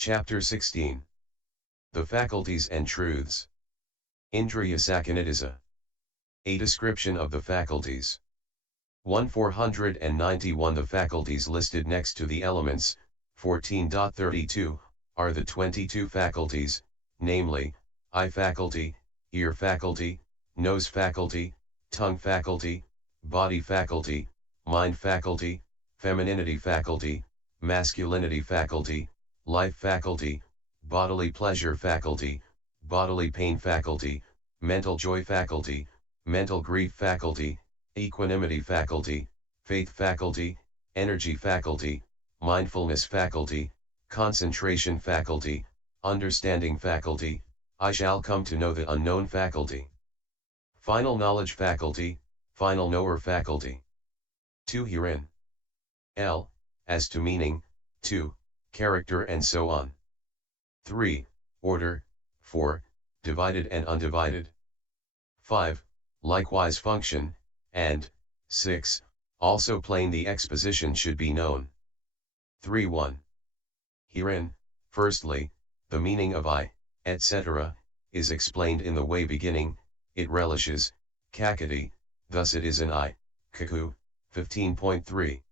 Chapter 16. The Faculties and Truths. Indriya Sakanidasa. A description of the faculties. 1491. The faculties listed next to the elements, 14.32, are the 22 faculties, namely, eye faculty, ear faculty, nose faculty, tongue faculty, body faculty, mind faculty, femininity faculty, masculinity faculty, life faculty, bodily pleasure faculty, bodily pain faculty, mental joy faculty, mental grief faculty, equanimity faculty, faith faculty, energy faculty, mindfulness faculty, concentration faculty, understanding faculty, I shall come to know the unknown faculty, final knowledge faculty, final knower faculty. 2. Herein. L. As to meaning, 2. Character and so on. 3. Order, 4. Divided and undivided. 5. Likewise function, and 6. Also plain the exposition should be known. 3.1. Herein, firstly, the meaning of I, etc., is explained in the way beginning, it relishes, kakati, thus it is an I, kaku, 15.3.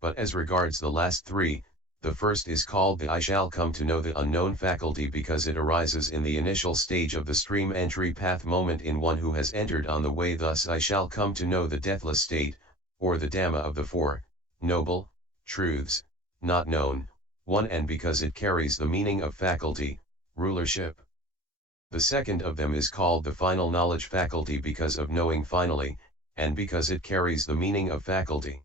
But as regards the last three, the first is called the I shall come to know the unknown faculty because it arises in the initial stage of the stream entry path moment in one who has entered on the way, thus I shall come to know the deathless state, or the Dhamma of the Four Noble Truths, not known, one, and because it carries the meaning of faculty, rulership. The second of them is called the final knowledge faculty because of knowing finally, and because it carries the meaning of faculty.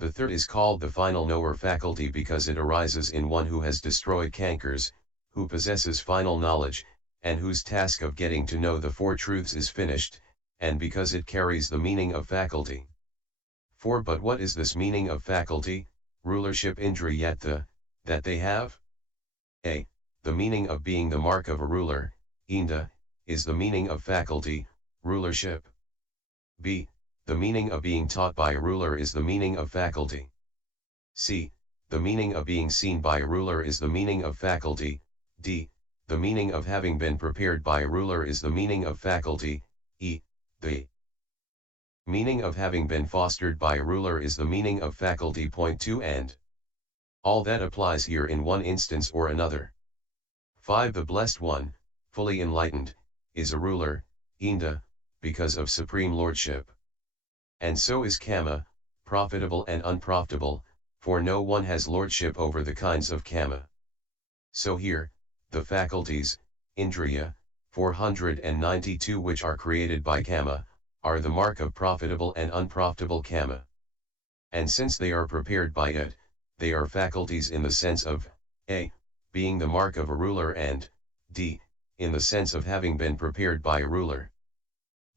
The third is called the final knower faculty because it arises in one who has destroyed cankers, who possesses final knowledge, and whose task of getting to know the four truths is finished, and because it carries the meaning of faculty. 4. But what is this meaning of faculty, rulership, indriyatha, that they have? A. The meaning of being the mark of a ruler, inda, is the meaning of faculty, rulership. B. The meaning of being taught by a ruler is the meaning of faculty. C. The meaning of being seen by a ruler is the meaning of faculty. D. The meaning of having been prepared by a ruler is the meaning of faculty. E. The meaning of having been fostered by a ruler is the meaning of faculty. Point 2. And all that applies here in one instance or another. 5. The Blessed One, fully enlightened, is a ruler, inda, because of supreme lordship. And so is Kama, profitable and unprofitable, for no one has lordship over the kinds of Kama. So here, the faculties, Indriya, 492 which are created by Kama, are the mark of profitable and unprofitable Kama. And since they are prepared by it, they are faculties in the sense of, A. Being the mark of a ruler, and, D. In the sense of having been prepared by a ruler.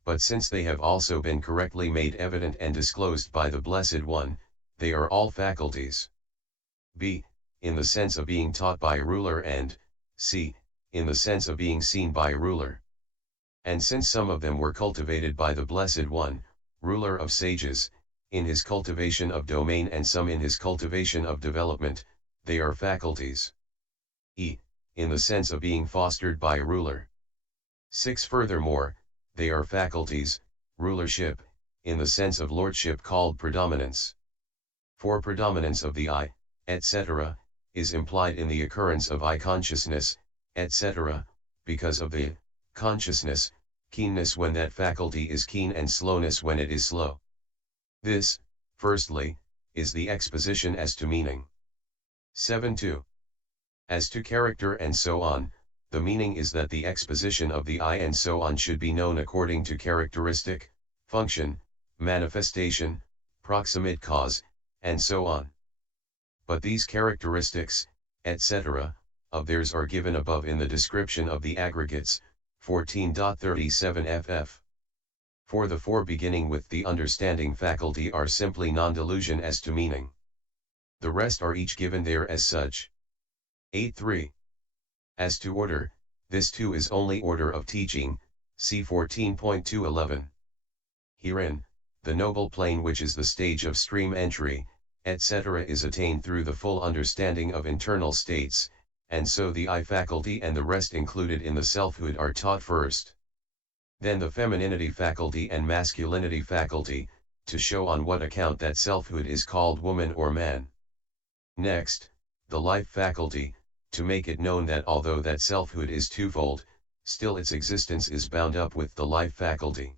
But since they have also been correctly made evident and disclosed by the Blessed One, they are all faculties. B. In the sense of being taught by a ruler, and C. In the sense of being seen by a ruler. And since some of them were cultivated by the Blessed One, ruler of sages, in his cultivation of domain and some in his cultivation of development, they are faculties. E. In the sense of being fostered by a ruler. 6. Furthermore, they are faculties, rulership, in the sense of lordship called predominance. For predominance of the I, etc., is implied in the occurrence of I consciousness, etc., because of the consciousness, keenness when that faculty is keen and slowness when it is slow. This, firstly, is the exposition as to meaning. 7.2. As to character and so on, the meaning is that the exposition of the I and so on should be known according to characteristic, function, manifestation, proximate cause, and so on. But these characteristics, etc., of theirs are given above in the description of the aggregates, 14.37 ff. For the four beginning with the understanding faculty are simply non-delusion as to meaning. The rest are each given there as such. 8.3. As to order, this too is only order of teaching, see 14.211. Herein, the noble plane which is the stage of stream entry, etc. is attained through the full understanding of internal states, and so the I faculty and the rest included in the selfhood are taught first. Then the femininity faculty and masculinity faculty, to show on what account that selfhood is called woman or man. Next, the life faculty, to make it known that although that selfhood is twofold, still its existence is bound up with the life faculty.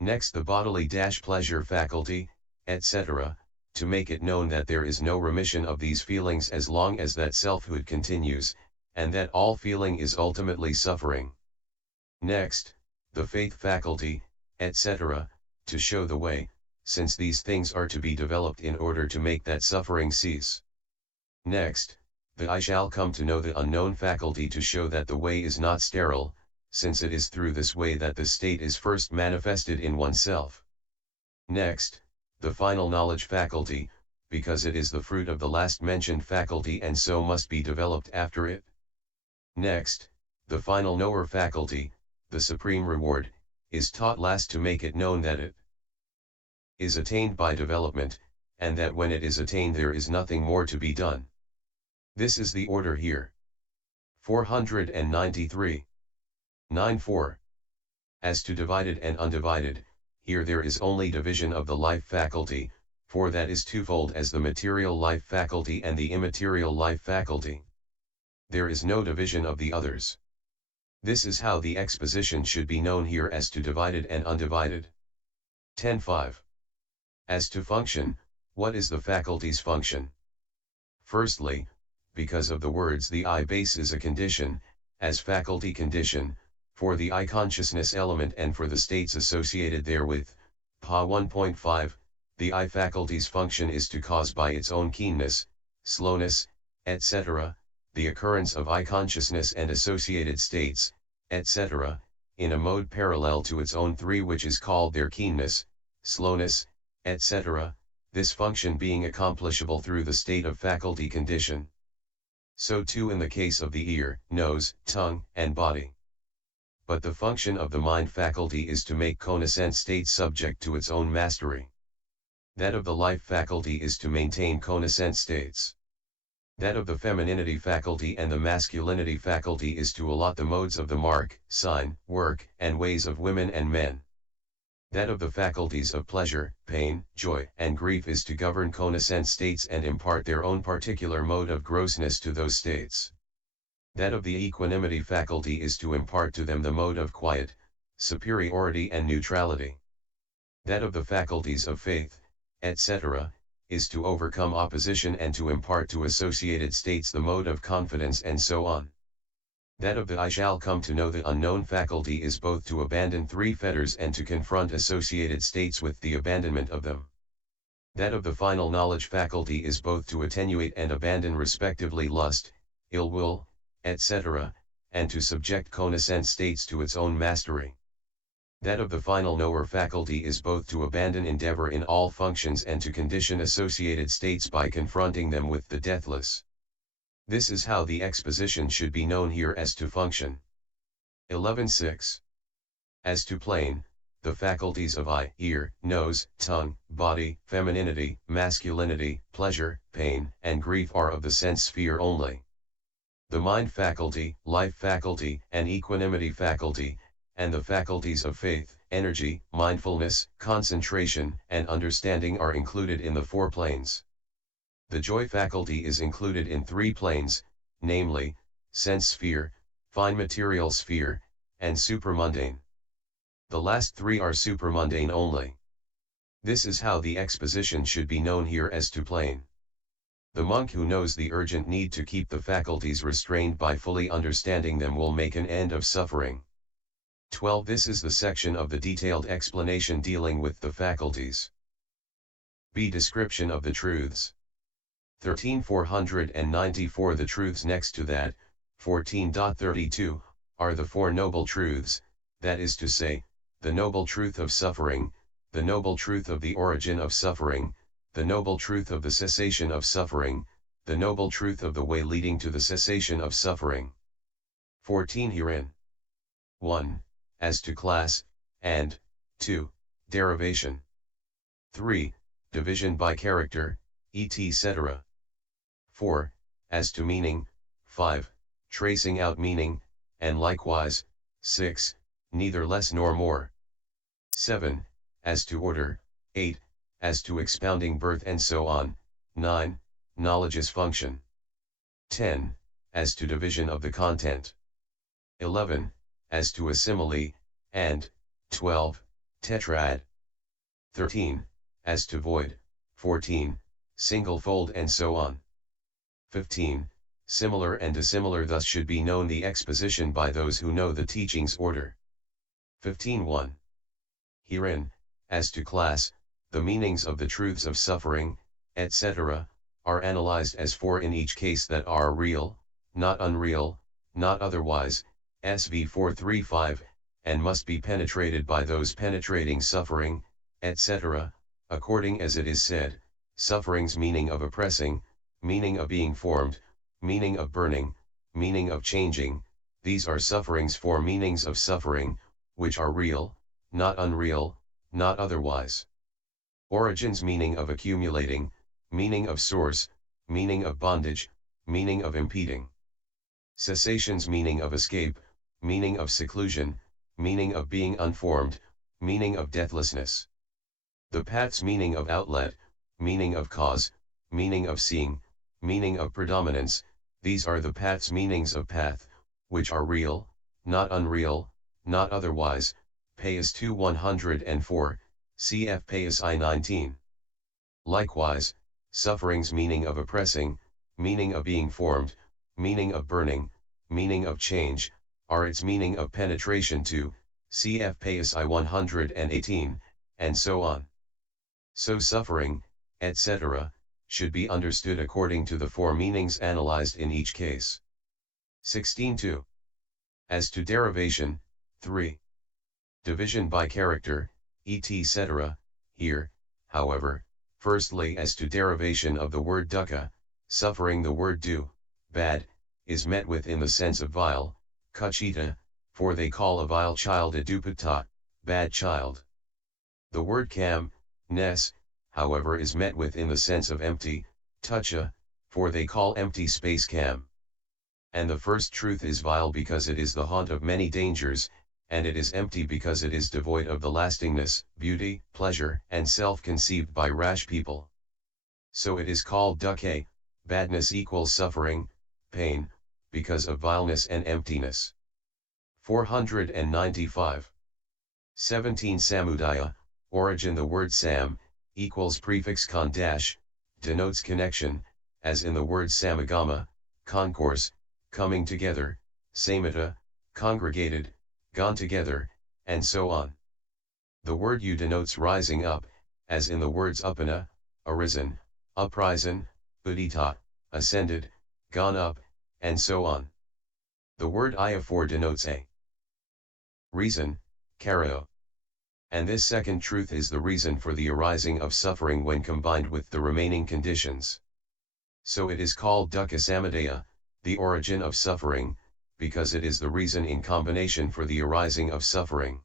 Next the bodily-pleasure faculty, etc., to make it known that there is no remission of these feelings as long as that selfhood continues, and that all feeling is ultimately suffering. Next, the faith faculty, etc., to show the way, since these things are to be developed in order to make that suffering cease. Next, the I shall come to know the unknown faculty to show that the way is not sterile, since it is through this way that the state is first manifested in oneself. Next, the final knowledge faculty, because it is the fruit of the last mentioned faculty and so must be developed after it. Next, the final knower faculty, the supreme reward, is taught last to make it known that it is attained by development, and that when it is attained there is nothing more to be done. This is the order here. 493. 9.4. As to divided and undivided, here there is only division of the life faculty, for that is twofold as the material life faculty and the immaterial life faculty. There is no division of the others. This is how the exposition should be known here as to divided and undivided. 10.5. As to function, what is the faculty's function? Firstly, because of the words the I base is a condition, as faculty condition, for the I consciousness element and for the states associated therewith, Pa 1.5, the I faculty's function is to cause by its own keenness, slowness, etc., the occurrence of I consciousness and associated states, etc., in a mode parallel to its own three which is called their keenness, slowness, etc., this function being accomplishable through the state of faculty condition. So too in the case of the ear, nose, tongue, and body. But the function of the mind faculty is to make connascent states subject to its own mastery. That of the life faculty is to maintain connascent states. That of the femininity faculty and the masculinity faculty is to allot the modes of the mark, sign, work, and ways of women and men. That of the faculties of pleasure, pain, joy, and grief is to govern connascent states and impart their own particular mode of grossness to those states. That of the equanimity faculty is to impart to them the mode of quiet, superiority and neutrality. That of the faculties of faith, etc., is to overcome opposition and to impart to associated states the mode of confidence and so on. That of the I shall come to know the unknown faculty is both to abandon three fetters and to confront associated states with the abandonment of them. That of the final knowledge faculty is both to attenuate and abandon respectively lust, ill will, etc., and to subject connascent states to its own mastery. That of the final knower faculty is both to abandon endeavor in all functions and to condition associated states by confronting them with the deathless. This is how the exposition should be known here as to function. 11.6. As to plane, the faculties of eye, ear, nose, tongue, body, femininity, masculinity, pleasure, pain, and grief are of the sense sphere only. The mind faculty, life faculty, and equanimity faculty, and the faculties of faith, energy, mindfulness, concentration, and understanding are included in the four planes. The joy faculty is included in three planes, namely, sense sphere, fine material sphere, and supramundane. The last three are supramundane only. This is how the exposition should be known here as to plane. The monk who knows the urgent need to keep the faculties restrained by fully understanding them will make an end of suffering. 12. This is the section of the detailed explanation dealing with the faculties. B. Description of the truths. 13. 494. The truths next to that, 14.32, are the Four Noble Truths, that is to say, the noble truth of suffering, the noble truth of the origin of suffering, the noble truth of the cessation of suffering, the noble truth of the way leading to the cessation of suffering. 14. Herein. 1. As to class, and 2. Derivation. 3. Division by character, etc. 4. As to meaning, 5. Tracing out meaning, and likewise, 6. Neither less nor more. 7. As to order, 8. As to expounding birth and so on, 9. Knowledge's function. 10. As to division of the content. 11. As to a simile, and 12. Tetrad. 13. As to void, 14. Single fold and so on. 15. Similar and dissimilar, thus should be known the exposition by those who know the teaching's order. 15.1. Herein, as to class, the meanings of the truths of suffering, etc., are analyzed as four in each case that are real, not unreal, not otherwise, SV 435, and must be penetrated by those penetrating suffering, etc., according as it is said, suffering's meaning of oppressing, meaning of being formed, meaning of burning, meaning of changing, these are suffering's four meanings of suffering, which are real, not unreal, not otherwise. Origin's meaning of accumulating, meaning of source, meaning of bondage, meaning of impeding. Cessation's meaning of escape, meaning of seclusion, meaning of being unformed, meaning of deathlessness. The path's meaning of outlet, meaning of cause, meaning of seeing, meaning of predominance, these are the path's meanings of path, which are real, not unreal, not otherwise, Payas 2 104, cf. Payas I 19. Likewise, suffering's meaning of oppressing, meaning of being formed, meaning of burning, meaning of change, are its meaning of penetration to, cf. Payas I 118, and so on. So suffering, etc., should be understood according to the four meanings analyzed in each case. 16.2. As to derivation, 3. Division by character, etc., here, however, firstly as to derivation of the word dukkha, suffering, the word du, bad, is met with in the sense of vile, kuchita, for they call a vile child a dupata, bad child. The word kam, ness, however, is met with in the sense of empty, tucha, for they call empty space kam. And the first truth is vile because it is the haunt of many dangers, and it is empty because it is devoid of the lastingness, beauty, pleasure, and self-conceived by rash people. So it is called dukkha, badness equals suffering, pain, because of vileness and emptiness. 495. 17. Samudaya, origin, the word sam, equals prefix con dash, denotes connection, as in the word samagama, concourse, coming together, samita, congregated, gone together, and so on. The word u denotes rising up, as in the words uppana, arisen, uprisen, udita, ascended, gone up, and so on. The word ayafor denotes a reason, karao. And this second truth is the reason for the arising of suffering when combined with the remaining conditions. So it is called dukkha samudaya, the origin of suffering, because it is the reason in combination for the arising of suffering.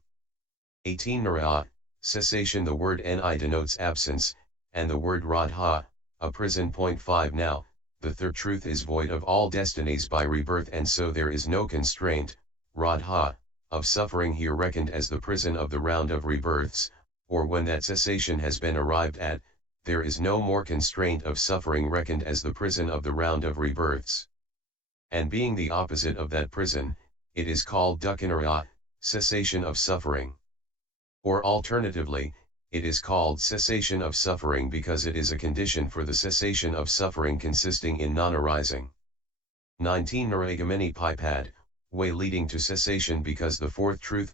18. Nara, cessation, the word ni denotes absence, and the word radha, a prison. 5. Now, the third truth is void of all destinies by rebirth, and so there is no constraint, radha, of suffering here reckoned as the prison of the round of rebirths, or when that cessation has been arrived at, there is no more constraint of suffering reckoned as the prison of the round of rebirths. And being the opposite of that prison, it is called dukkhanara, cessation of suffering. Or alternatively, it is called cessation of suffering because it is a condition for the cessation of suffering consisting in non-arising. 19. Naragamini Pipad, way leading to cessation, because the fourth truth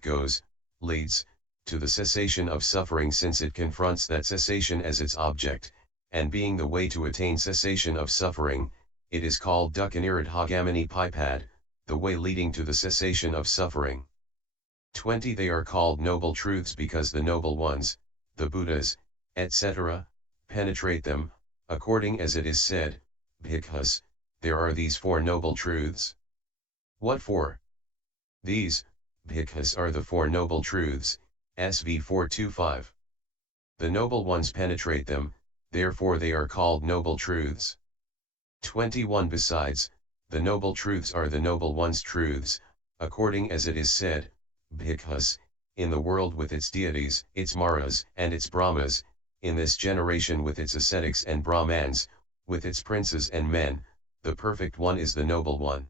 leads, to the cessation of suffering, since it confronts that cessation as its object, and being the way to attain cessation of suffering, it is called dukkhanirudhagamini Pipad, the way leading to the cessation of suffering. 20. They are called noble truths because the noble ones, the Buddhas, etc., penetrate them, according as it is said, Bhikkhus, there are these four noble truths. What for? These, Bhikkhus, are the four noble truths, SV 425. The noble ones penetrate them, therefore they are called noble truths. 21. Besides, The noble truths are the noble one's truths, according as it is said, Bhikkhus, in the world with its deities, its Maras and its Brahmas, in this generation with its ascetics and Brahmans, with its princes and men, the perfect one is the noble one.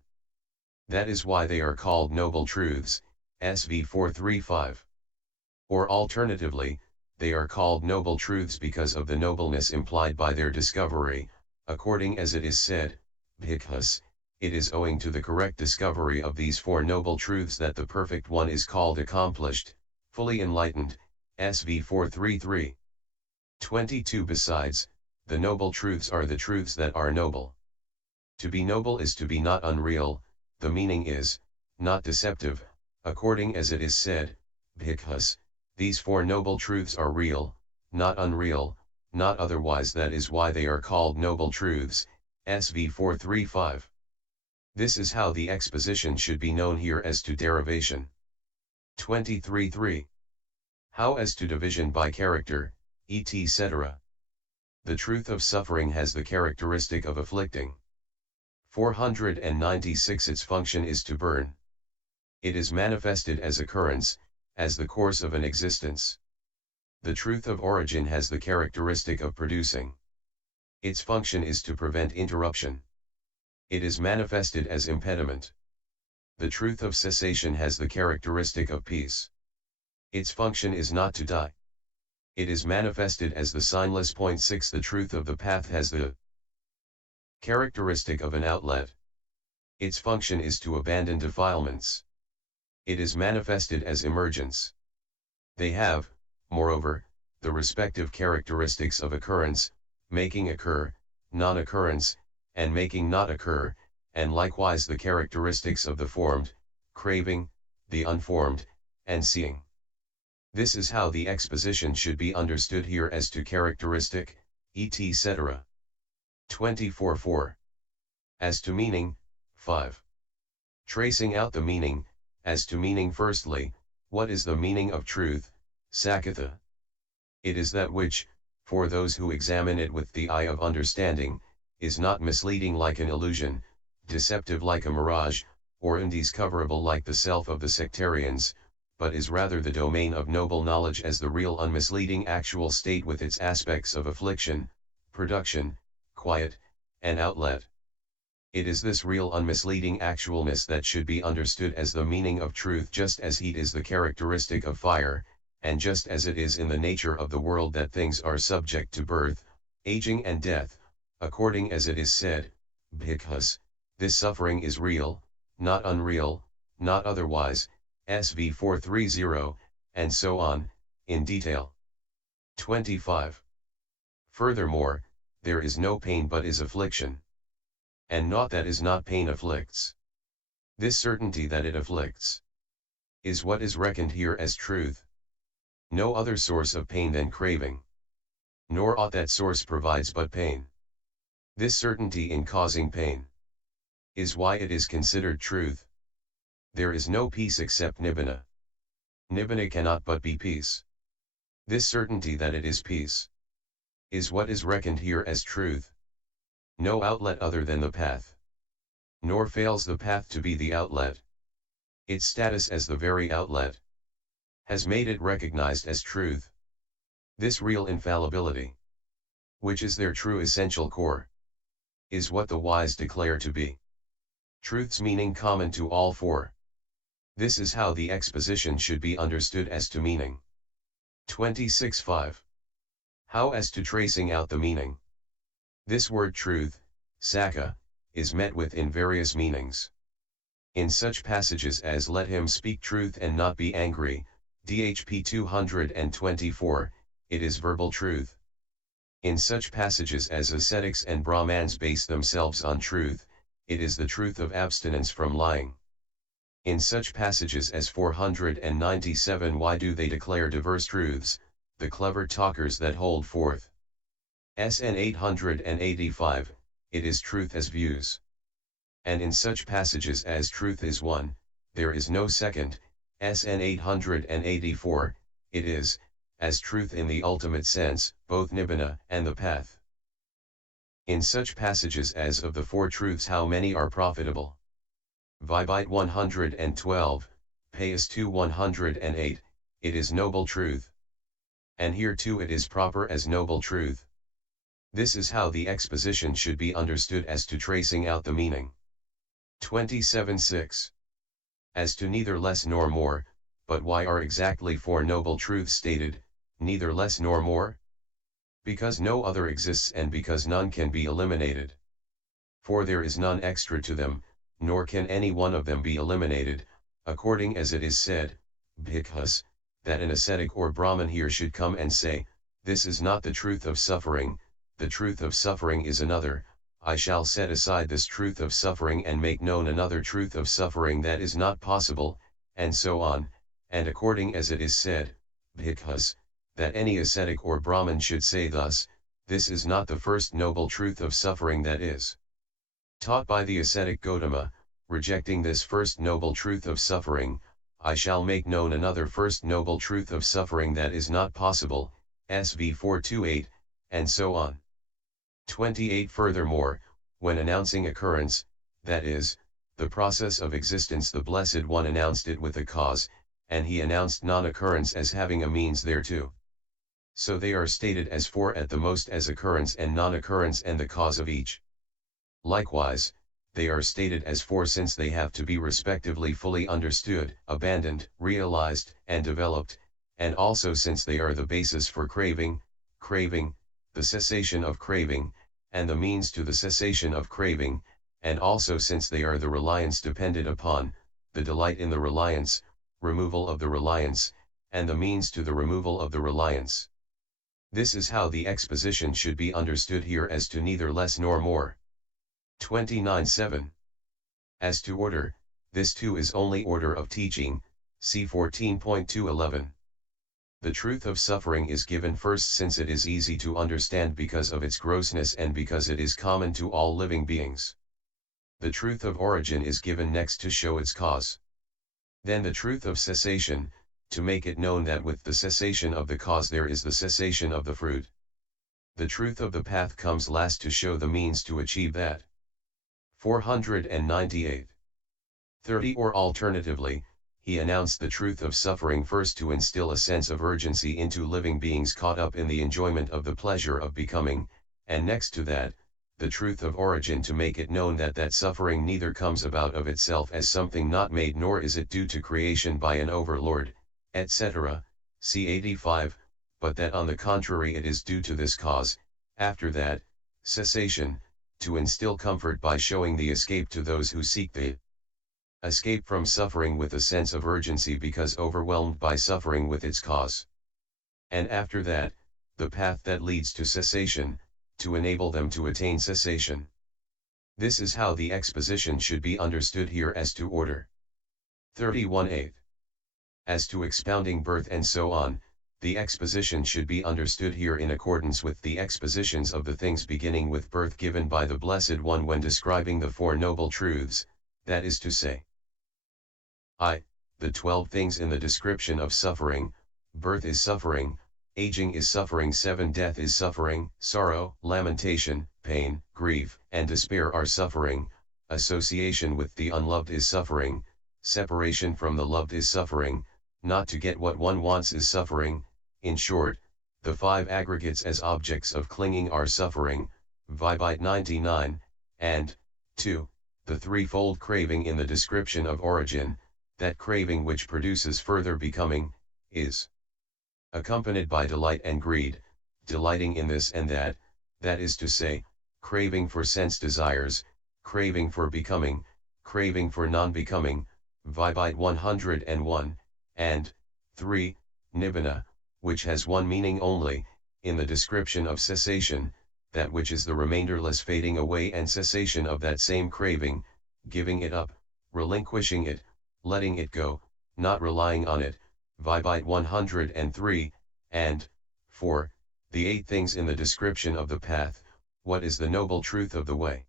That is why they are called noble truths, SV 435. Or alternatively, they are called noble truths because of the nobleness implied by their discovery, according as it is said, Bhikkhus, it is owing to the correct discovery of these four noble truths that the perfect one is called accomplished, fully enlightened, SV 433. 22. Besides, the noble truths are the truths that are noble. To be noble is to be not unreal, the meaning is, not deceptive, according as it is said, Bhikkhus, these four noble truths are real, not unreal, not otherwise. That is why they are called noble truths, SV 435. This is how the exposition should be known here as to derivation. 23.3. How as to division by character, etc. The truth of suffering has the characteristic of afflicting. 496. Its function is to burn. It is manifested as occurrence, as the course of an existence. The truth of origin has the characteristic of producing. Its function is to prevent interruption. It is manifested as impediment. The truth of cessation has the characteristic of peace. Its function is not to die. It is manifested as the signless. 6. The truth of the path has the characteristic of an outlet. Its function is to abandon defilements. It is manifested as emergence. They have, moreover, the respective characteristics of occurrence, making occur, non-occurrence, and making not occur, and likewise the characteristics of the formed, craving, the unformed, and seeing. This is how the exposition should be understood here as to characteristic, etc. 24.4. As to meaning, 5. Tracing out the meaning, as to meaning. Firstly, what is the meaning of truth, Sakatha? It is that which, for those who examine it with the eye of understanding, is not misleading like an illusion, deceptive like a mirage, or undiscoverable like the self of the sectarians, but is rather the domain of noble knowledge as the real unmisleading actual state with its aspects of affliction, production, quiet, and outlet. It is this real unmisleading actualness that should be understood as the meaning of truth, just as heat is the characteristic of fire, and just as it is in the nature of the world that things are subject to birth, aging and death, according as it is said, Bhikkhus, this suffering is real, not unreal, not otherwise, SV 430, and so on, in detail. 25. Furthermore, there is no pain but is affliction. And naught that is not pain afflicts. This certainty that it afflicts is what is reckoned here as truth. No other source of pain than craving. Nor aught that source provides but pain. This certainty in causing pain is why it is considered truth. There is no peace except nibbana. Nibbana cannot but be peace. This certainty that it is peace is what is reckoned here as truth. No outlet other than the path. Nor fails the path to be the outlet. Its status as the very outlet has made it recognized as truth. This real infallibility, which is their true essential core, is what the wise declare to be truth's meaning common to all four. This is how the exposition should be understood as to meaning. 26.5. How as to tracing out the meaning. This word truth, Sakha, is met with in various meanings. In such passages as let him speak truth and not be angry, DHP 224, it is verbal truth. In such passages as ascetics and Brahmans base themselves on truth, it is the truth of abstinence from lying. In such passages as 497, why do they declare diverse truths, the clever talkers that hold forth. SN 885, it is truth as views. And in such passages as truth is one, there is no second, SN 884, it is, as truth in the ultimate sense, both nibbana and the path. In such passages as of the Four Truths how many are profitable? Vibite 112, Pais 2 108, it is noble truth. And here too it is proper as noble truth. This is how the exposition should be understood as to tracing out the meaning. 27.6. As to neither less nor more, but why are exactly four noble truths stated, neither less nor more? Because no other exists and because none can be eliminated. For there is none extra to them, nor can any one of them be eliminated, according as it is said, Bhikkhus, that an ascetic or Brahmin here should come and say, this is not the truth of suffering, the truth of suffering is another, I shall set aside this truth of suffering and make known another truth of suffering that is not possible, and so on, and according as it is said, Bhikkhus, that any ascetic or Brahmin should say thus, this is not the first noble truth of suffering that is taught by the ascetic Gautama, rejecting this first noble truth of suffering, I shall make known another first noble truth of suffering that is not possible, SV 428, and so on. 28. Furthermore, when announcing occurrence, that is, the process of existence, the Blessed One announced it with a cause, and he announced non-occurrence as having a means thereto. So they are stated as four at the most as occurrence and non-occurrence and the cause of each. Likewise, they are stated as four since they have to be respectively fully understood, abandoned, realized, and developed, and also since they are the basis for craving, the cessation of craving, and the means to the cessation of craving, and also since they are the reliance dependent upon, the delight in the reliance, removal of the reliance, and the means to the removal of the reliance. This is how the exposition should be understood here as to neither less nor more. 29.7. As to order, this too is only order of teaching, see 14.211. The truth of suffering is given first since it is easy to understand because of its grossness and because it is common to all living beings. The truth of origin is given next to show its cause. Then the truth of cessation, to make it known that with the cessation of the cause there is the cessation of the fruit. The truth of the path comes last to show the means to achieve that. 498. 30. Or alternatively, he announced the truth of suffering first to instill a sense of urgency into living beings caught up in the enjoyment of the pleasure of becoming, and next to that, the truth of origin to make it known that that suffering neither comes about of itself as something not made nor is it due to creation by an overlord, etc., c. 85, but that on the contrary it is due to this cause. After that, cessation, to instill comfort by showing the escape to those who seek the escape from suffering with a sense of urgency because overwhelmed by suffering with its cause. And after that, the path that leads to cessation, to enable them to attain cessation. This is how the exposition should be understood here as to order. 31.8. As to expounding birth and so on, the exposition should be understood here in accordance with the expositions of the things beginning with birth given by the Blessed One when describing the Four Noble Truths, that is to say, the 12 things in the description of suffering: birth is suffering, aging is suffering, 7 death is suffering, sorrow, lamentation, pain, grief, and despair are suffering, association with the unloved is suffering, separation from the loved is suffering, not to get what one wants is suffering, in short, the 5 aggregates as objects of clinging are suffering, Vibite 99, and, 2, the threefold craving in the description of origin, that craving which produces further becoming, is accompanied by delight and greed, delighting in this and that is to say, craving for sense desires, craving for becoming, craving for non-becoming, Vibite 101, and 3, Nibbana, which has one meaning only, in the description of cessation, that which is the remainderless fading away and cessation of that same craving, giving it up, relinquishing it, letting it go, not relying on it, Vibite 103, and 4, the 8 things in the description of the path. What is the noble truth of the way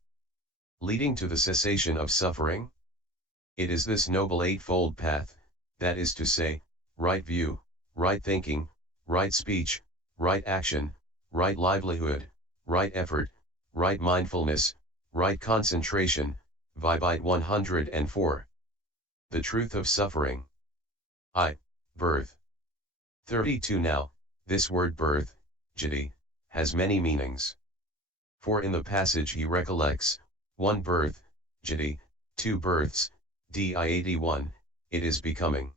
leading to the cessation of suffering? It is this noble eightfold path, that is to say, right view, right thinking, right speech, right action, right livelihood, right effort, right mindfulness, right concentration, Vibite 104. The truth of suffering. Birth. 32 Now, this word birth, jati, has many meanings. For in the passage he recollects, 1 birth, jati, 2 births, di 81, it is becoming.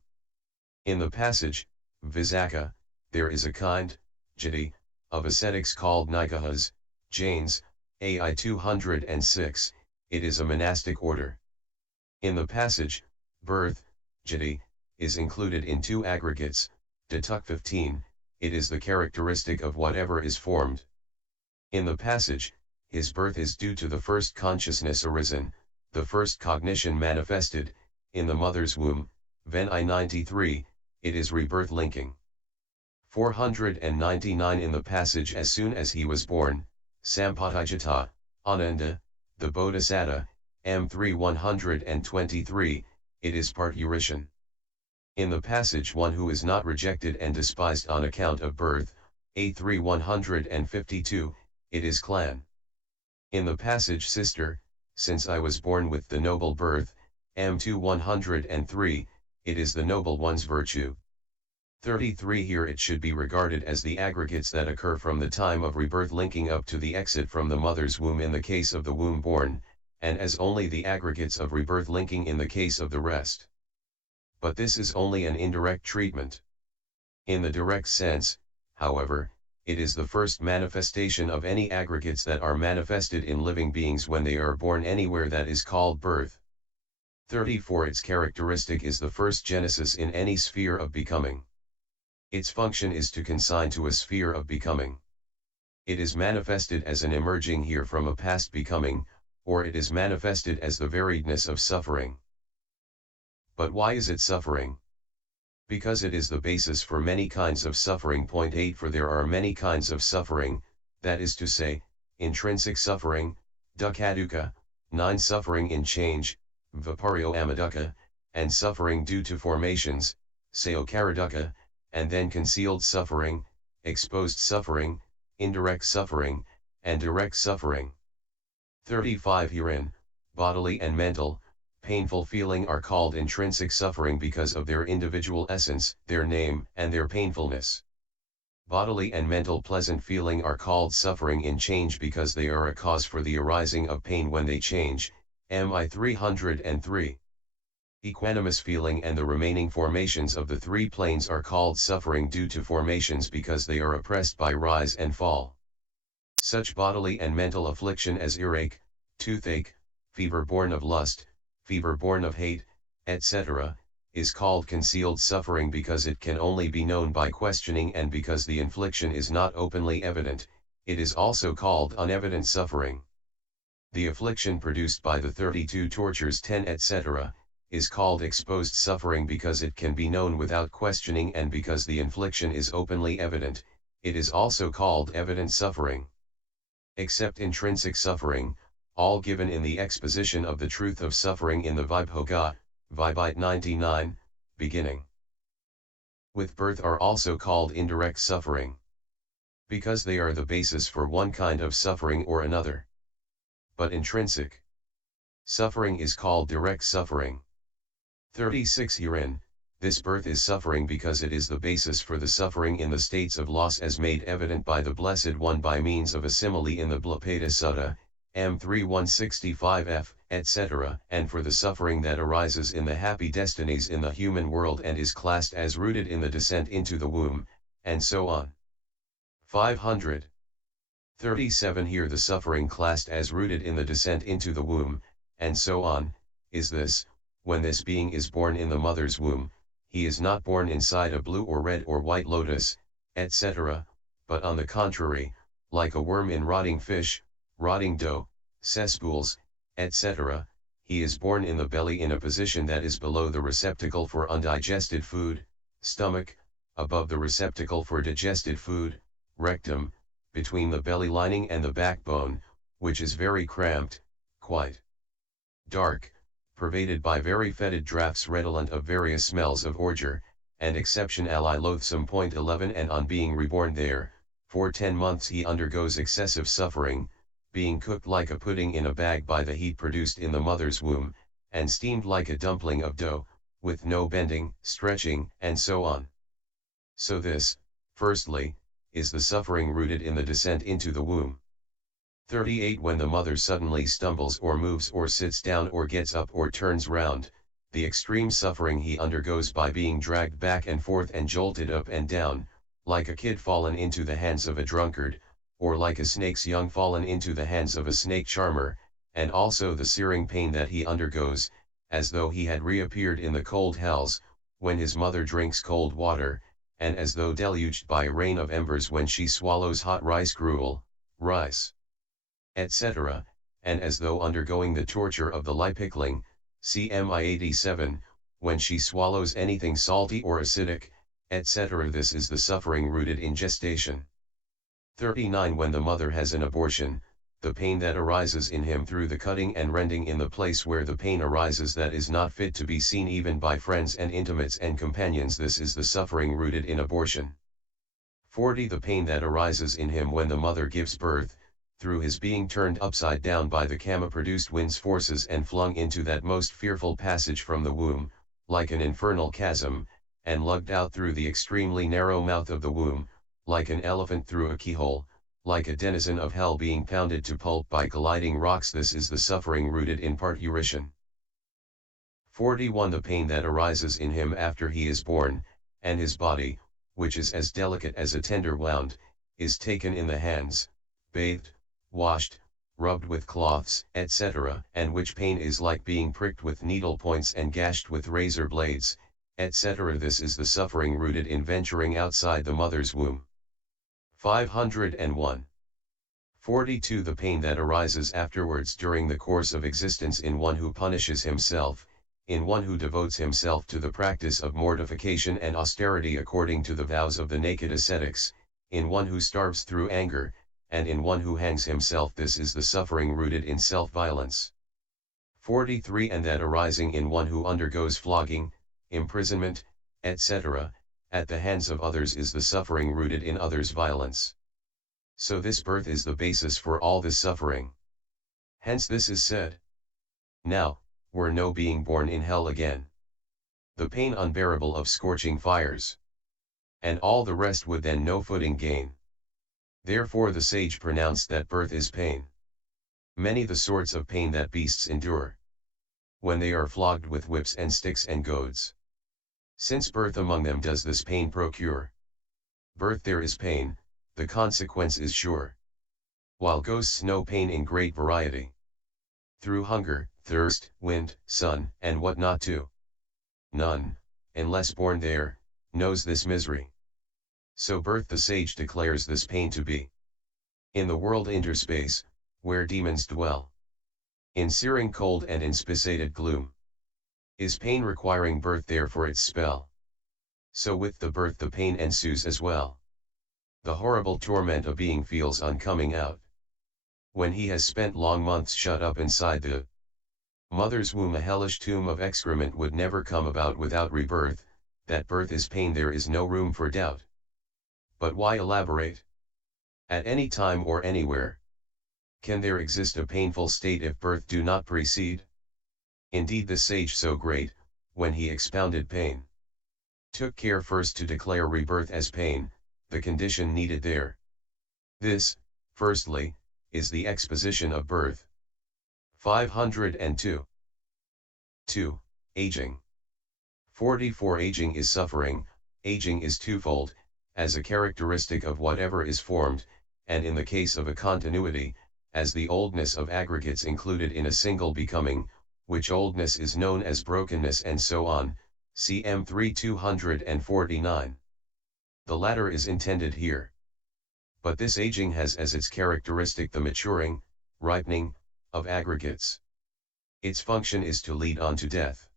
In the passage, Visakha, there is a kind, jati, of ascetics called Nikahas, Jains, AI 206, it is a monastic order. In the passage, birth, jati, is included in 2 aggregates, Datuk 15, it is the characteristic of whatever is formed. In the passage, his birth is due to the first consciousness arisen, the first cognition manifested, in the mother's womb, Ven I 93, it is rebirth linking. 499 In the passage as soon as he was born, Sampatijata, Ananda, the Bodhisattva, M3 123, it is parturition. In the passage one who is not rejected and despised on account of birth, A3 152, it is clan. In the passage sister, since I was born with the noble birth, M2 103, it is the noble one's virtue. 33 Here it should be regarded as the aggregates that occur from the time of rebirth linking up to the exit from the mother's womb in the case of the womb born, and as only the aggregates of rebirth linking in the case of the rest. But this is only an indirect treatment. In the direct sense, however, it is the first manifestation of any aggregates that are manifested in living beings when they are born anywhere that is called birth. 34 Its characteristic is the first genesis in any sphere of becoming. Its function is to consign to a sphere of becoming. It is manifested as an emerging here from a past becoming, or it is manifested as the variedness of suffering. But why is it suffering? Because it is the basis for many kinds of suffering. 8 For there are many kinds of suffering, that is to say, intrinsic suffering, dukkha, 9 suffering in change, viparyo amadukkha, and suffering due to formations, sayokaradukka, and then concealed suffering, exposed suffering, indirect suffering, and direct suffering. 35 Herein, bodily and mental, painful feeling are called intrinsic suffering because of their individual essence, their name, and their painfulness. Bodily and mental pleasant feeling are called suffering in change because they are a cause for the arising of pain when they change, MI 303. Equanimous feeling and the remaining formations of the 3 planes are called suffering due to formations because they are oppressed by rise and fall. Such bodily and mental affliction as earache, toothache, fever born of lust, fever born of hate, etc., is called concealed suffering because it can only be known by questioning, and because the infliction is not openly evident, it is also called unevident suffering. The affliction produced by the 32 tortures 10 etc., is called exposed suffering because it can be known without questioning, and because the infliction is openly evident, it is also called evident suffering. Except intrinsic suffering, all given in the exposition of the truth of suffering in the Vibhogga, Vibite 99, beginning with birth, are also called indirect suffering, because they are the basis for one kind of suffering or another. But intrinsic suffering is called direct suffering. 36 Herein, this birth is suffering because it is the basis for the suffering in the states of loss as made evident by the Blessed One by means of a simile in the Blapada Sutta, M3 165f, etc., and for the suffering that arises in the happy destinies in the human world and is classed as rooted in the descent into the womb, and so on. 537 Here the suffering classed as rooted in the descent into the womb, and so on, is this: when this being is born in the mother's womb, he is not born inside a blue or red or white lotus, etc., but on the contrary, like a worm in rotting fish, rotting dough, cesspools, etc., he is born in the belly in a position that is below the receptacle for undigested food, stomach, above the receptacle for digested food, rectum, between the belly lining and the backbone, which is very cramped, quite dark, pervaded by very fetid draughts redolent of various smells of ordure, and exceptionally loathsome. 11 And on being reborn there, for 10 months he undergoes excessive suffering, being cooked like a pudding in a bag by the heat produced in the mother's womb, and steamed like a dumpling of dough, with no bending, stretching, and so on. So this, firstly, is the suffering rooted in the descent into the womb. 38 When the mother suddenly stumbles or moves or sits down or gets up or turns round, the extreme suffering he undergoes by being dragged back and forth and jolted up and down, like a kid fallen into the hands of a drunkard, or like a snake's young fallen into the hands of a snake charmer, and also the searing pain that he undergoes, as though he had reappeared in the cold hells, when his mother drinks cold water, and as though deluged by a rain of embers when she swallows hot rice gruel, rice, etc., and as though undergoing the torture of the lipickling, CMI 87, when she swallows anything salty or acidic, etc. This is the suffering rooted in gestation. 39 When the mother has an abortion, the pain that arises in him through the cutting and rending in the place where the pain arises that is not fit to be seen even by friends and intimates and companions, this is the suffering rooted in abortion. 40 The pain that arises in him when the mother gives birth, through his being turned upside down by the karma-produced wind's forces and flung into that most fearful passage from the womb, like an infernal chasm, and lugged out through the extremely narrow mouth of the womb, like an elephant through a keyhole, like a denizen of hell being pounded to pulp by colliding rocks. This is the suffering rooted in parturition. 41 The pain that arises in him after he is born, and his body, which is as delicate as a tender wound, is taken in the hands, bathed, washed, rubbed with cloths, etc., and which pain is like being pricked with needle points and gashed with razor blades, etc. This is the suffering rooted in venturing outside the mother's womb. 501. 42 The pain that arises afterwards during the course of existence in one who punishes himself, in one who devotes himself to the practice of mortification and austerity according to the vows of the naked ascetics, in one who starves through anger, and in one who hangs himself. This is the suffering rooted in self-violence. 43 And that arising in one who undergoes flogging, imprisonment, etc., at the hands of others is the suffering rooted in others' violence. So this birth is the basis for all this suffering. Hence this is said. Now, were no being born in hell again. The pain unbearable of scorching fires. And all the rest would then no footing gain. Therefore the sage pronounced that birth is pain. Many the sorts of pain that beasts endure, when they are flogged with whips and sticks and goads. Since birth among them does this pain procure. Birth there is pain, the consequence is sure. While ghosts know pain in great variety. Through hunger, thirst, wind, sun, and what not too. None, unless born there, knows this misery. So birth the sage declares this pain to be. In the world interspace, where demons dwell. In searing cold and in spissated gloom. Is pain requiring birth there for its spell. So with the birth the pain ensues as well. The horrible torment a being feels on coming out. When he has spent long months shut up inside the mother's womb, a hellish tomb of excrement would never come about without rebirth. That birth is pain, there is no room for doubt. But why elaborate? At any time or anywhere. Can there exist a painful state if birth do not precede? Indeed the sage so great, when he expounded pain, took care first to declare rebirth as pain, the condition needed there. This, firstly, is the exposition of birth. 502. 2. Aging. 44 Aging is suffering. Aging is twofold, as a characteristic of whatever is formed, and in the case of a continuity, as the oldness of aggregates included in a single becoming, which oldness is known as brokenness and so on, cm 3249. The latter is intended here. But this aging has as its characteristic the maturing, ripening, of aggregates. Its function is to lead on to death.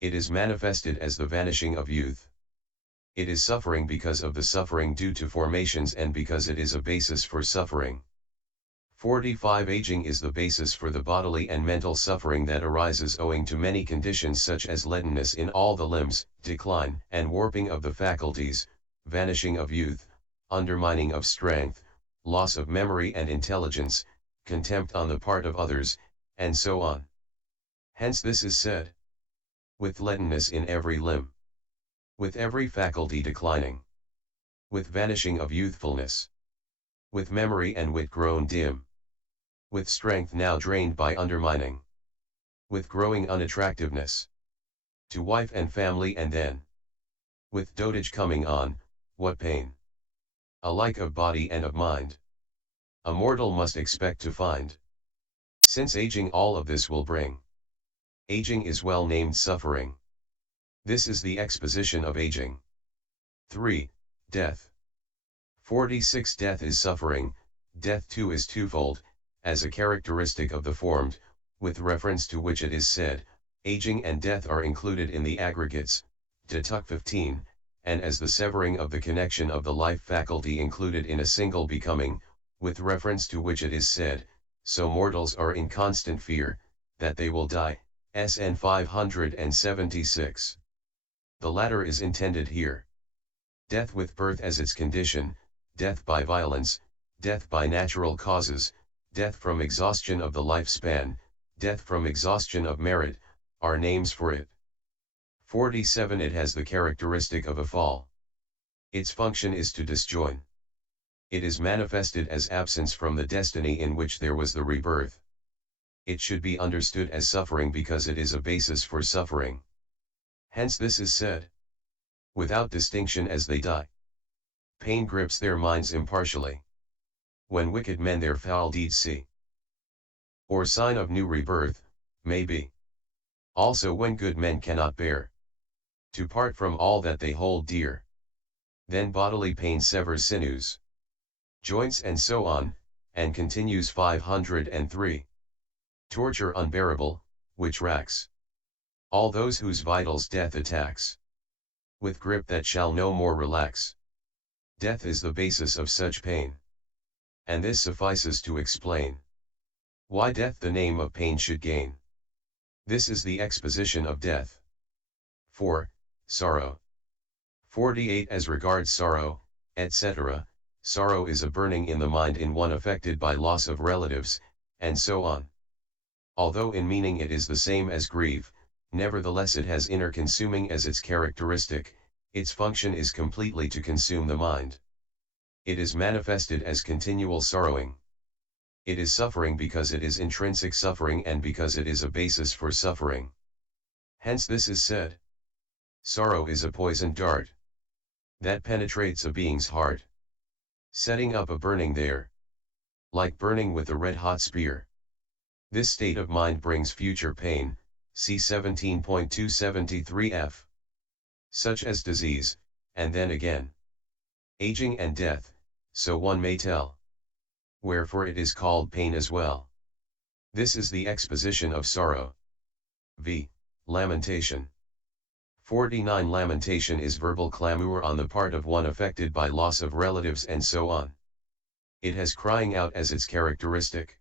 It is manifested as the vanishing of youth. It is suffering because of the suffering due to formations and because it is a basis for suffering. 45 Aging is the basis for the bodily and mental suffering that arises owing to many conditions such as leadenness in all the limbs, decline and warping of the faculties, vanishing of youth, undermining of strength, loss of memory and intelligence, contempt on the part of others, and so on. Hence this is said. With leadenness in every limb. With every faculty declining. With vanishing of youthfulness. With memory and wit grown dim. With strength now drained by undermining. With growing unattractiveness. To wife and family and then. With dotage coming on, what pain. Alike of body and of mind. A mortal must expect to find. Since aging all of this will bring. Aging is well named suffering. This is the exposition of aging. 3. Death. 46 Death is suffering. Death too is twofold, as a characteristic of the formed, with reference to which it is said, aging and death are included in the aggregates, Datuk 15, and as the severing of the connection of the life faculty included in a single becoming, with reference to which it is said, so mortals are in constant fear, that they will die, SN 576. The latter is intended here. Death with birth as its condition, death by violence, death by natural causes, death from exhaustion of the lifespan, death from exhaustion of merit, are names for it. 47 It has the characteristic of a fall. Its function is to disjoin. It is manifested as absence from the destiny in which there was the rebirth. It should be understood as suffering because it is a basis for suffering. Hence this is said. Without distinction as they die. Pain grips their minds impartially. When wicked men their foul deeds see. Or sign of new rebirth, may be. Also when good men cannot bear. To part from all that they hold dear. Then bodily pain severs sinews. Joints and so on, and continues 503. Torture unbearable, which racks. All those whose vitals death attacks. With grip that shall no more relax. Death is the basis of such pain. And this suffices to explain. Why death the name of pain should gain. This is the exposition of death. 4. Sorrow. 48 As regards sorrow, etc., sorrow is a burning in the mind in one affected by loss of relatives, and so on. Although in meaning it is the same as grief, nevertheless it has inner consuming as its characteristic, its function is completely to consume the mind. It is manifested as continual sorrowing. It is suffering because it is intrinsic suffering and because it is a basis for suffering. Hence this is said. Sorrow is a poisoned dart that penetrates a being's heart, setting up a burning there, like burning with a red-hot spear. This state of mind brings future pain, see 17.273f. Such as disease, and then again, aging and death, so one may tell. Wherefore it is called pain as well. This is the exposition of sorrow. V. Lamentation. 49 Lamentation is verbal clamor on the part of one affected by loss of relatives and so on. It has crying out as its characteristic.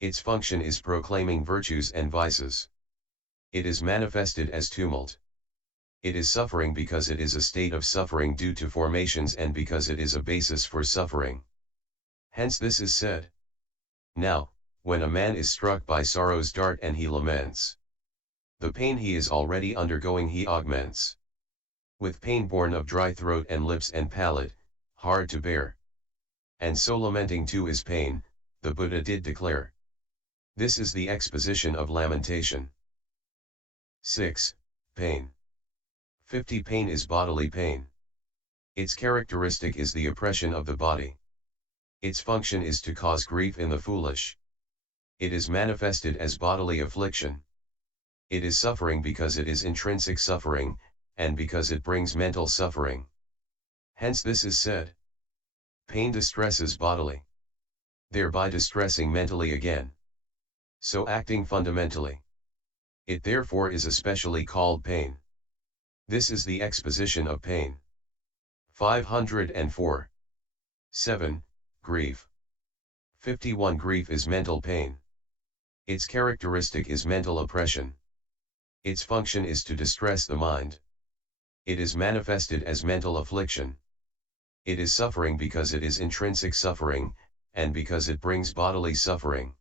Its function is proclaiming virtues and vices. It is manifested as tumult. It is suffering because it is a state of suffering due to formations and because it is a basis for suffering. Hence this is said. Now, when a man is struck by sorrow's dart and he laments, the pain he is already undergoing he augments. With pain born of dry throat and lips and palate, hard to bear. And so lamenting too is pain, the Buddha did declare. This is the exposition of lamentation. 6. Pain. 50 Pain is bodily pain. Its characteristic is the oppression of the body. Its function is to cause grief in the foolish. It is manifested as bodily affliction. It is suffering because it is intrinsic suffering, and because it brings mental suffering. Hence this is said. Pain distresses bodily, thereby distressing mentally again. So acting fundamentally. It therefore is especially called pain. This is the exposition of pain. 504. 7. Grief. 51 Grief is mental pain. Its characteristic is mental oppression. Its function is to distress the mind. It is manifested as mental affliction. It is suffering because it is intrinsic suffering, and because it brings bodily suffering.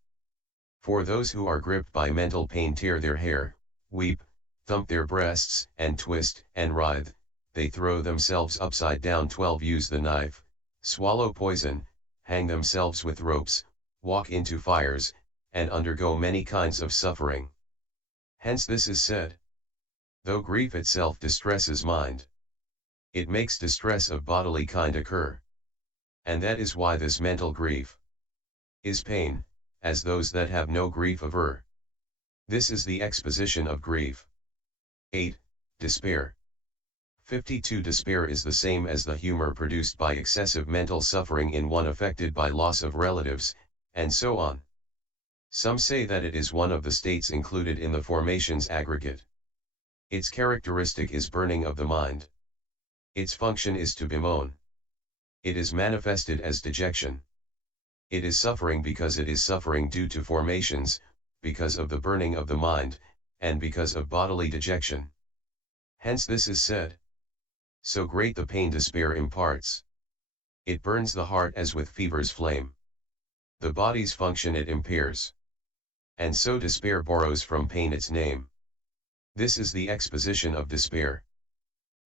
For those who are gripped by mental pain tear their hair, weep, thump their breasts, and twist, and writhe, they throw themselves upside down, 12 use the knife, swallow poison, hang themselves with ropes, walk into fires, and undergo many kinds of suffering. Hence this is said. Though grief itself distresses mind, it makes distress of bodily kind occur. And that is why this mental grief is pain, as those that have no grief aver. This is the exposition of grief. 8. Despair. 52. Despair is the same as the humor produced by excessive mental suffering in one affected by loss of relatives, and so on. Some say that it is one of the states included in the formations aggregate. Its characteristic is burning of the mind. Its function is to bemoan. It is manifested as dejection. It is suffering because it is suffering due to formations, because of the burning of the mind, and because of bodily dejection. Hence this is said. So great the pain despair imparts. It burns the heart as with fever's flame. The body's function it impairs. And so despair borrows from pain its name. This is the exposition of despair.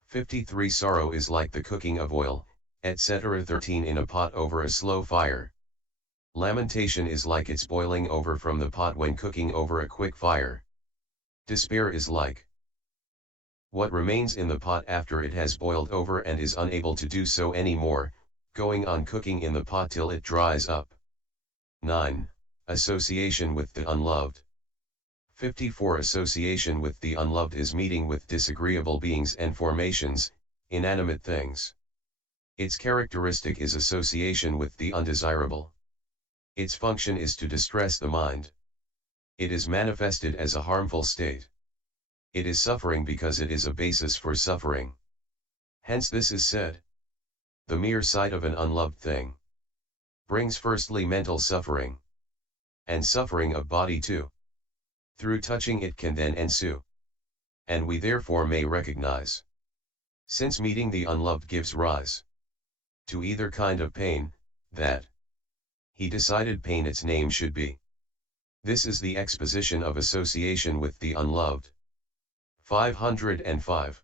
53. Sorrow is like the cooking of oil, etc. 13. In a pot over a slow fire. Lamentation is like its boiling over from the pot when cooking over a quick fire. Despair is like what remains in the pot after it has boiled over and is unable to do so any more, going on cooking in the pot till it dries up. 9. Association with the unloved. 54. Association with the unloved is meeting with disagreeable beings and formations, inanimate things. Its characteristic is association with the undesirable. Its function is to distress the mind. It is manifested as a harmful state. It is suffering because it is a basis for suffering. Hence this is said. The mere sight of an unloved thing brings firstly mental suffering, and suffering of body too. Through touching it can then ensue. And we therefore may recognize, since meeting the unloved gives rise to either kind of pain, that he decided pain its name should be. This is the exposition of association with the unloved. 505.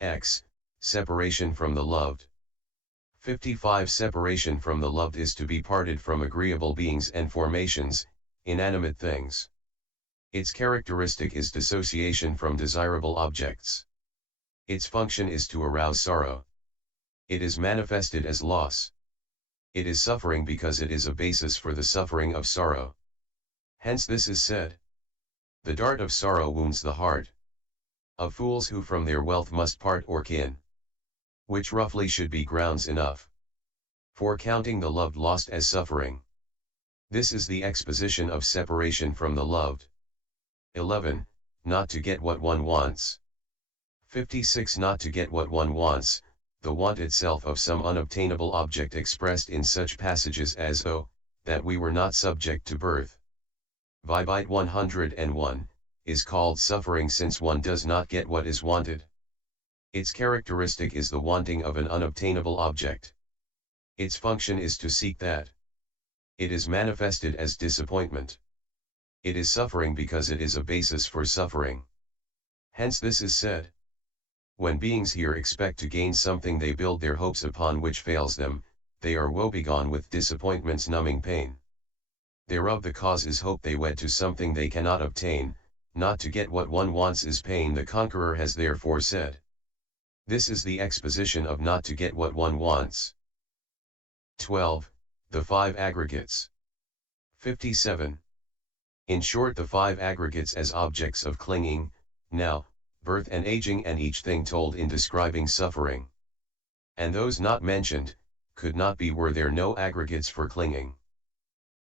X. Separation from the loved. 55. Separation from the loved is to be parted from agreeable beings and formations, inanimate things. Its characteristic is dissociation from desirable objects. Its function is to arouse sorrow. It is manifested as loss. It is suffering because it is a basis for the suffering of sorrow. Hence this is said. The dart of sorrow wounds the heart of fools who from their wealth must part or kin. Which roughly should be grounds enough for counting the loved lost as suffering. This is the exposition of separation from the loved. 11. Not to get what one wants. 56. Not to get what one wants, the want itself of some unobtainable object expressed in such passages as "Oh, that we were not subject to birth." Vibite 101, is called suffering since one does not get what is wanted. Its characteristic is the wanting of an unobtainable object. Its function is to seek that. It is manifested as disappointment. It is suffering because it is a basis for suffering. Hence this is said. When beings here expect to gain something they build their hopes upon which fails them, they are woebegone with disappointment's numbing pain. Thereof the cause is hope they wed to something they cannot obtain, not to get what one wants is pain the conqueror has therefore said. This is the exposition of not to get what one wants. 12. The five aggregates. 57. In short, the five aggregates as objects of clinging, now, birth and aging, and each thing told in describing suffering. And those not mentioned, could not be were there no aggregates for clinging.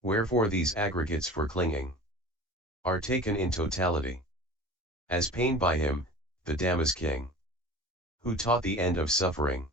Wherefore these aggregates for clinging are taken in totality. As pain by him, the Dhamma's king, who taught the end of suffering.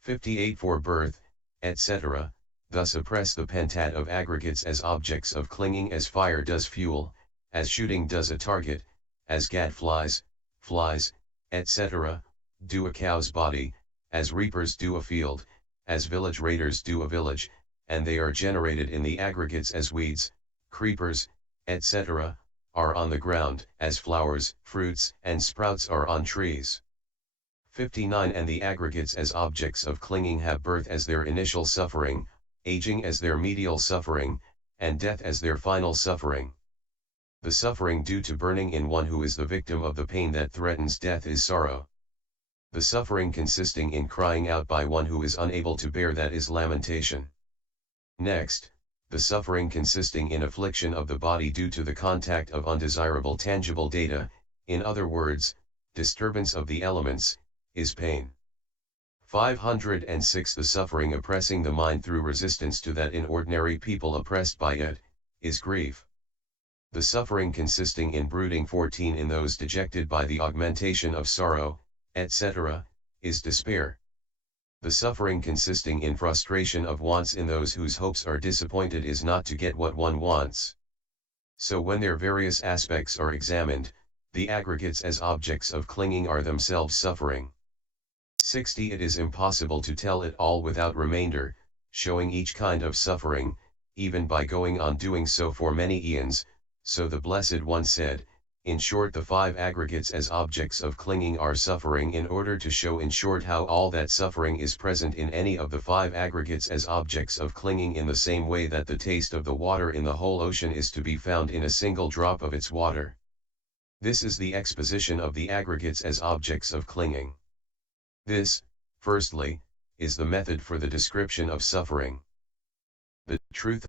58. For birth, etc., thus oppress the pentat of aggregates as objects of clinging, as fire does fuel, as shooting does a target, as gadflies, flies, etc., do a cow's body, as reapers do a field, as village raiders do a village, and they are generated in the aggregates as weeds, creepers, etc., are on the ground, as flowers, fruits, and sprouts are on trees. 59. And the aggregates as objects of clinging have birth as their initial suffering, aging as their medial suffering, and death as their final suffering. The suffering due to burning in one who is the victim of the pain that threatens death is sorrow. The suffering consisting in crying out by one who is unable to bear that is lamentation. Next, the suffering consisting in affliction of the body due to the contact of undesirable tangible data, in other words, disturbance of the elements, is pain. 506. The suffering oppressing the mind through resistance to that in ordinary people oppressed by it, is grief. The suffering consisting in brooding 14 in those dejected by the augmentation of sorrow, etc., is despair. The suffering consisting in frustration of wants in those whose hopes are disappointed is not to get what one wants. So when their various aspects are examined, the aggregates as objects of clinging are themselves suffering. 60. It is impossible to tell it all without remainder, showing each kind of suffering, even by going on doing so for many eons. So the Blessed One said, in short, the 5 aggregates as objects of clinging are suffering, in order to show in short how all that suffering is present in any of the 5 aggregates as objects of clinging, in the same way that the taste of the water in the whole ocean is to be found in a single drop of its water. This is the exposition of the aggregates as objects of clinging. This, firstly, is the method for the description of suffering. The truth